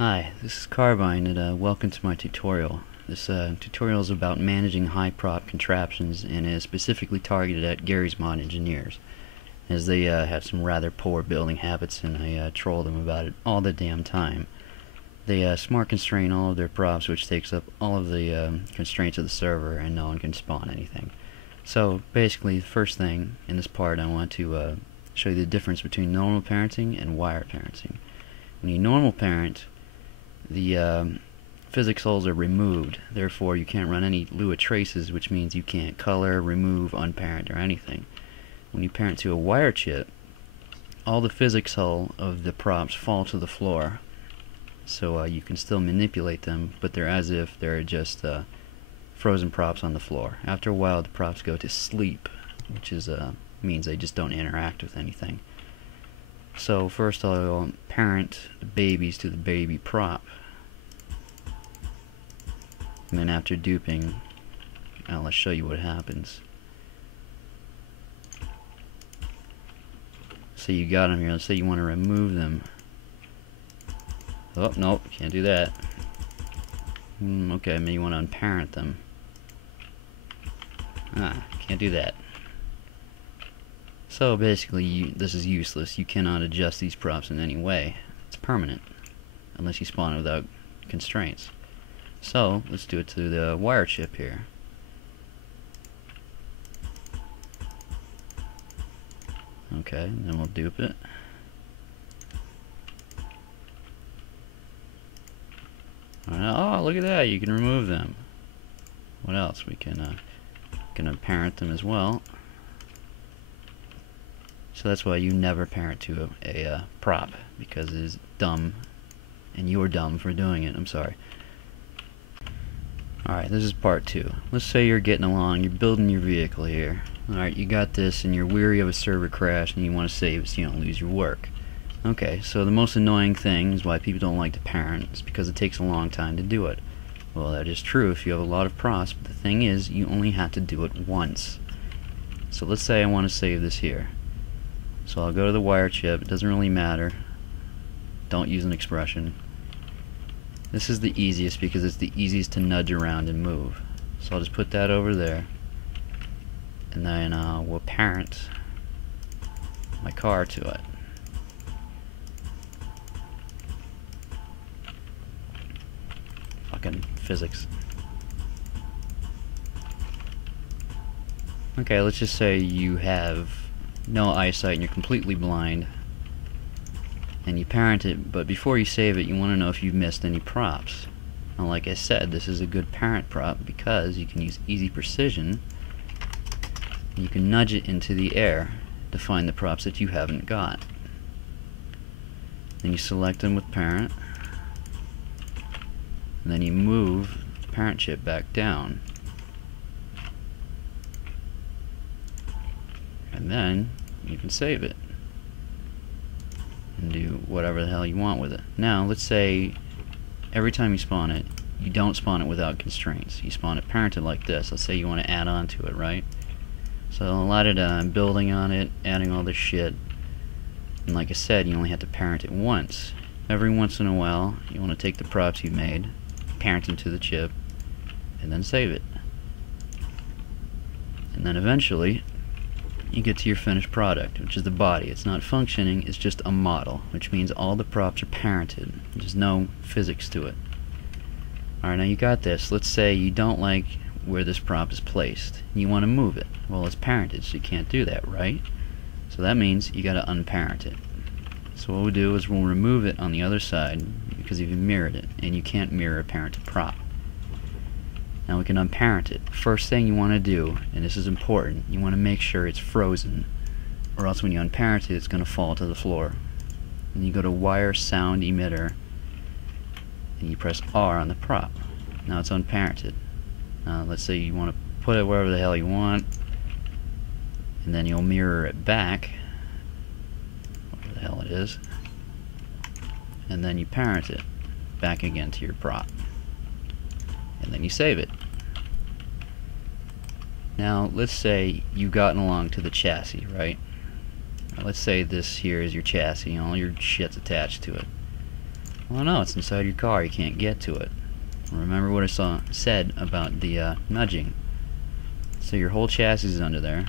Hi, this is Carbine, and welcome to my tutorial. This tutorial is about managing high prop contraptions and is specifically targeted at Gmod engineers, as they have some rather poor building habits, and I troll them about it all the damn time. They smart constrain all of their props, which takes up all of the constraints of the server, and no one can spawn anything. So basically, the first thing in this part, I want to show you the difference between normal parenting and wire parenting. When you normal parent, the physics holes are removed, therefore you can't run any Lua traces, which means you can't color, remove, unparent, or anything. When you parent to a wire chip, all the physics hull of the props fall to the floor, so you can still manipulate them, but they're as if they're just frozen props on the floor. After a while, the props go to sleep, which is means they just don't interact with anything. So first I'll parent the babies to the baby prop, and then after duping, I'll show you what happens. So you got them here. Let's say you want to remove them. Oh, nope, can't do that. Okay, maybe you want to unparent them. Can't do that. So basically, this is useless. You cannot adjust these props in any way. It's permanent, unless you spawn it without constraints. So let's do it to the wire chip here. Okay, and then we'll dupe it. Oh, look at that! You can remove them. What else? We can unparent them as well. So that's why you never parent to a prop, because it is dumb, and you're dumb for doing it. I'm sorry. Alright, this is part 2. Let's say you're getting along, you're building your vehicle here. Alright, you got this, and you're weary of a server crash, and you want to save so you don't lose your work. Okay, so the most annoying thing is why people don't like to parent is because it takes a long time to do it. Well, that is true if you have a lot of props, but the thing is, you only have to do it once. So let's say I want to save this here. So I'll go to the wire chip. It doesn't really matter. Don't use an expression. This is the easiest because it's the easiest to nudge around and move. So I'll just put that over there, and then we'll parent my car to it. Fucking physics. Okay, let's just say you have no eyesight and you're completely blind, and you parent it, but before you save it, you want to know if you've missed any props. Now, like I said, this is a good parent prop because you can use easy precision, and you can nudge it into the air to find the props that you haven't got. Then you select them with parent, and then you move the parent chip back down, and then you can save it and do whatever the hell you want with it. Now let's say every time you spawn it, you don't spawn it without constraints. You spawn it parented like this. Let's say you want to add on to it, right? So a lot of building on it, adding all this shit, and like I said, you only have to parent it once. Every once in a while, you want to take the props you made, parent them to the chip, and then save it. And then eventually you get to your finished product, which is the body. It's not functioning, it's just a model, which means all the props are parented. There's no physics to it. Alright, now you got this. Let's say you don't like where this prop is placed. You want to move it. Well, it's parented, so you can't do that, right? So that means you gotta unparent it. So what we'll do is we'll remove it on the other side, because you've mirrored it, and you can't mirror a parented prop. Now we can unparent it. First thing you want to do, and this is important, you want to make sure it's frozen, or else when you unparent it, it's going to fall to the floor. And you go to wire sound emitter, and you press R on the prop. Now it's unparented. Let's say you want to put it wherever the hell you want, and then you'll mirror it back, whatever the hell it is, and then you parent it back again to your prop, and then you save it. Now let's say you've gotten along to the chassis, right? Now, let's say this here is your chassis and all your shit's attached to it. Well, no, it's inside your car. You can't get to it. Remember what I said about the nudging. So your whole chassis is under there.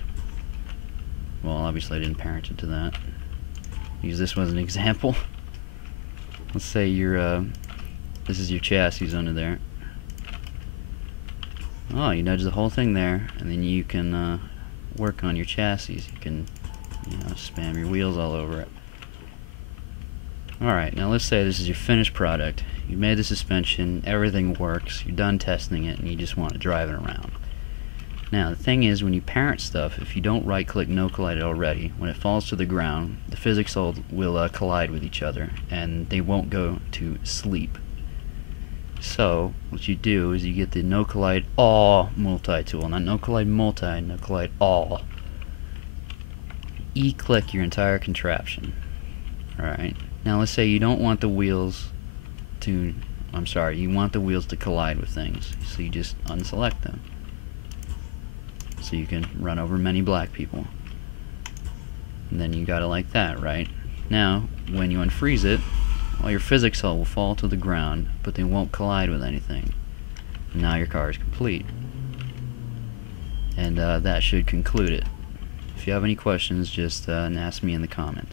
Well, obviously I didn't parent it to that. Use this one as an example. Let's say this is your chassis under there. Oh, you nudge the whole thing there, and then you can work on your chassis. You can, spam your wheels all over it. Alright, now let's say this is your finished product. You made the suspension, everything works, you're done testing it, and you just want to drive it around. Now, the thing is, when you parent stuff, if you don't right-click No Collide it already, when it falls to the ground, the physics will collide with each other, and they won't go to sleep. So, what you do is you get the No Collide All multi-tool, not No Collide Multi, No Collide All. E-click your entire contraption. Alright, now let's say you don't want the wheels to, you want the wheels to collide with things, so you just unselect them. So you can run over many black people. And then you got it like that, right? Now, when you unfreeze it, all your physics hull will fall to the ground, but they won't collide with anything. And now your car is complete. And that should conclude it. If you have any questions, just ask me in the comment.